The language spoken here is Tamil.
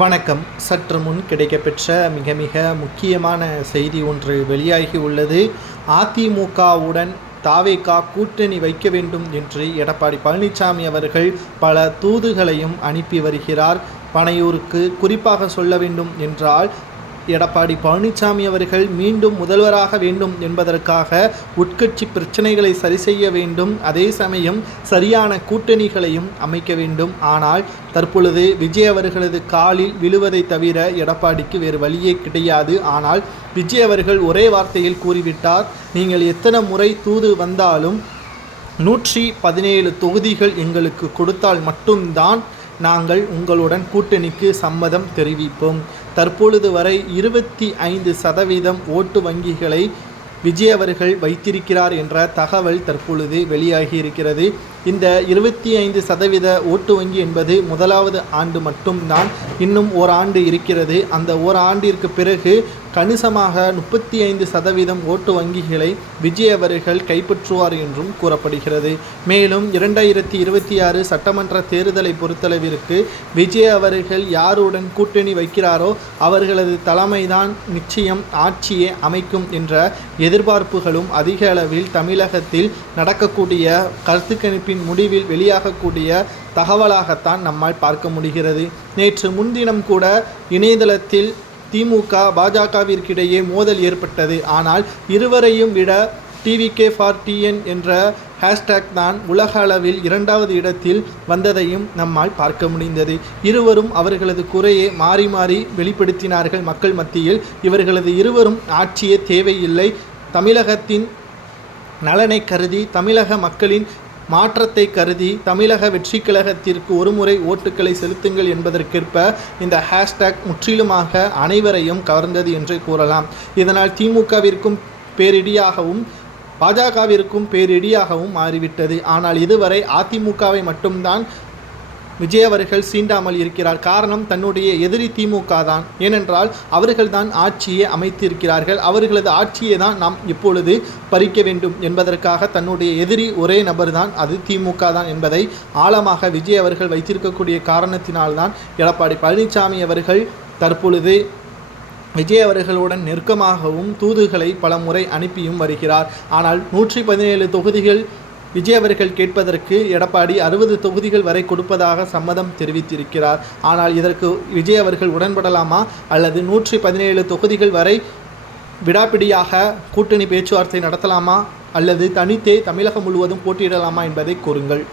வணக்கம். சற்று முன் கிடைக்கப்பெற்ற மிக முக்கியமான செய்தி ஒன்று வெளியாகி உள்ளது. அதிமுகவுடன் தாவேகா கூட்டணி வைக்க வேண்டும் என்று எடப்பாடி பழனிசாமி அவர்கள் பல தூதுகளையும் அனுப்பி வருகிறார். பனையூருக்கு குறிப்பாக சொல்ல வேண்டும் என்றால், எடப்பாடி பழனிசாமி அவர்கள் மீண்டும் முதல்வராக வேண்டும் என்பதற்காக உட்கட்சி பிரச்சனைகளை சரி செய்ய வேண்டும், அதே சமயம் சரியான கூட்டணிகளையும் அமைக்க வேண்டும். ஆனால் தற்பொழுது விஜய் அவர்களது காலில் விழுவதை தவிர எடப்பாடிக்கு வேறு வழியே கிடையாது. ஆனால் விஜய் அவர்கள் ஒரே வார்த்தையில் கூறிவிட்டார், நீங்கள் எத்தனை முறை தூது வந்தாலும் 117 தொகுதிகள் எங்களுக்கு கொடுத்தால் மட்டும்தான் நாங்கள் உங்களுடன் கூட்டணிக்கு சம்மதம் தெரிவிப்போம். தற்பொழுது வரை 25% ஓட்டு வங்கிகளை விஜய் அவர்கள் வைத்திருக்கிறார் என்ற தகவல் தற்பொழுது வெளியாகி இருக்கிறது. இந்த 25% ஓட்டு வங்கி என்பது முதலாவது ஆண்டு மட்டும்தான். இன்னும் ஓராண்டு இருக்கிறது. அந்த ஓராண்டிற்கு பிறகு கணிசமாக 35% ஓட்டு வங்கிகளை விஜய் அவர்கள் கைப்பற்றுவார் என்றும் கூறப்படுகிறது. மேலும் 2026 சட்டமன்ற தேர்தலை பொறுத்தளவிற்கு விஜய் அவர்கள் யாருடன் கூட்டணி வைக்கிறாரோ அவர்களது தலைமைதான் நிச்சயம் ஆட்சியை அமைக்கும் என்ற எதிர்பார்ப்புகளும் அதிக அளவில் தமிழகத்தில் நடக்கக்கூடிய கருத்து கணிப்பின் முடிவில் வெளியாகக்கூடிய தகவலாகத்தான் நம்மால் பார்க்க முடிகிறது. நேற்று முன்தினம் கூட இணையதளத்தில் திமுக பாஜகவிற்கிடையே மோதல் ஏற்பட்டது. ஆனால் இருவரையும் விட டிவிகே ஃபார் டிஎன் என்ற ஹேஷ்டேக் தான் உலக அளவில் 2வது இடத்தில் வந்ததையும் நம்மால் பார்க்க முடிந்தது. இருவரும் அவர்களது குறையை மாறி மாறி வெளிப்படுத்தினார்கள் மக்கள் மத்தியில். இவர்களது இருவரும் ஆட்சியே தேவையில்லை, தமிழகத்தின் நலனை கருதி, தமிழக மக்களின் மாற்றத்தை கருதி தமிழக வெற்றி கழகத்திற்கு ஒருமுறை ஓட்டுக்களை செலுத்துங்கள் என்பதற்கேற்ப இந்த ஹேஷ்டேக் முற்றிலுமாக அனைவரையும் கவர்ந்தது என்று கூறலாம். இதனால் திமுகவிற்கும் பேரிடியாகவும் பாஜகவிற்கும் பேரிடியாகவும் மாறிவிட்டது. ஆனால் இதுவரை அதிமுகவை மட்டும்தான் விஜய் அவர்கள் சீண்டாமல் இருக்கிறார். காரணம், தன்னுடைய எதிரி திமுக தான். ஏனென்றால் அவர்கள்தான் ஆட்சியை அமைத்திருக்கிறார்கள். அவர்களது ஆட்சியை தான் நாம் இப்பொழுது பறிக்க வேண்டும் என்பதற்காக தன்னுடைய எதிரி ஒரே நபர் தான், அது திமுக தான் என்பதை ஆழமாக விஜய் அவர்கள் வைத்திருக்கக்கூடிய காரணத்தினால்தான் எடப்பாடி பழனிசாமி அவர்கள் தற்பொழுது விஜய் அவர்களுடன் நெருக்கமாகவும் தூதுகளை பல முறை அனுப்பியும் வருகிறார். ஆனால் 117 தொகுதிகள் விஜய் அவர்கள் கேட்பதற்கு எடப்பாடி 60 தொகுதிகள் வரை கொடுப்பதாக சம்மதம் தெரிவித்திருக்கிறார். ஆனால் இதற்கு விஜய் அவர்கள் உடன்படலாமா, அல்லது 117 தொகுதிகள் வரை விடாப்பிடியாக கூட்டணி பேச்சுவார்த்தை நடத்தலாமா, அல்லது தனித்தே தமிழகம் முழுவதும் போட்டியிடலாமா என்பதை கூறுங்கள்.